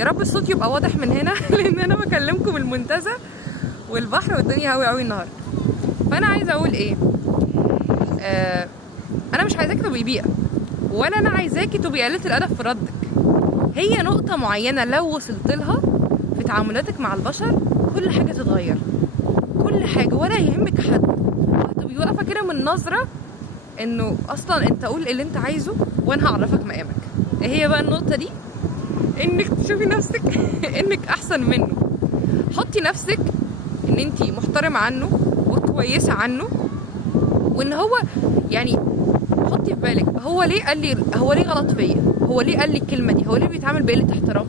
يا رب الصوت يبقى واضح من هنا لان انا بكلمكم المنتزه والبحر والدنيا هوي قوي النهارده. فانا عايزه اقول ايه، انا مش عايزاكي تبقي بيئه، ولا انا عايزاكي تبقي قليله الادب في ردك. هي نقطه معينه لو وصلت لها في تعاملاتك مع البشر كل حاجه تتغير، كل حاجه، ولا يهمك حد، وهتبقي واقفه كده من نظره انه اصلا انت قول اللي انت عايزه وانا هعرفك مقامك. هي بقى النقطه دي، انك تشوفي نفسك انك احسن منه. حطي نفسك ان انت محترمه عنه وكويسه عنه، وان هو يعني حطي في بالك هو ليه قال لي، هو ليه غلط فيا، هو ليه قال لي الكلمه دي، هو ليه بيتعامل بقله احترام،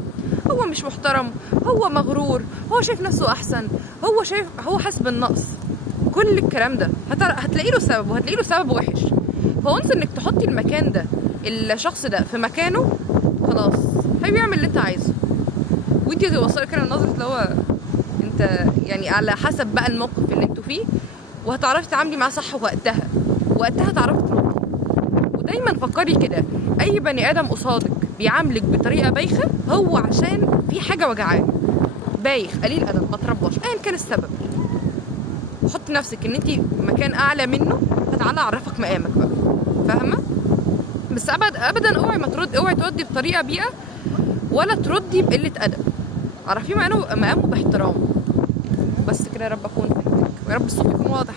هو مش محترم، هو مغرور، هو شايف نفسه احسن، هو شايف، هو حاسس بالنقص. كل الكلام ده هتلاقي له سبب، وهتلاقي له سبب وحش. فونس انك تحطي المكان ده، الشخص ده في مكانه، خلاص هيعمل اللي انت عايزه، وانتي توصلي كده نظره اللي هو انت يعني على حسب بقى الموقف اللي انتوا فيه، وهتعرفي تتعاملي معاه صح وقتها تعرفي تردي. ودايما فكري كده، اي بني ادم قصادك بيعاملك بطريقه بايخه هو عشان في حاجه وجعاه، بايخ، قليل ادب، ما ترباش، ايا كان السبب. وحطي نفسك ان انتي مكان اعلى منه، فتعالى اعرفك مقامك بقى، فاهمه؟ بس ابدا اوعي تردي بطريقه بيئه، ولا تردي بقله ادب. عرفيه مقامه باحترام. بس كده، يا رب اكون فهمتك، ويا رب الصوت يكون واضح.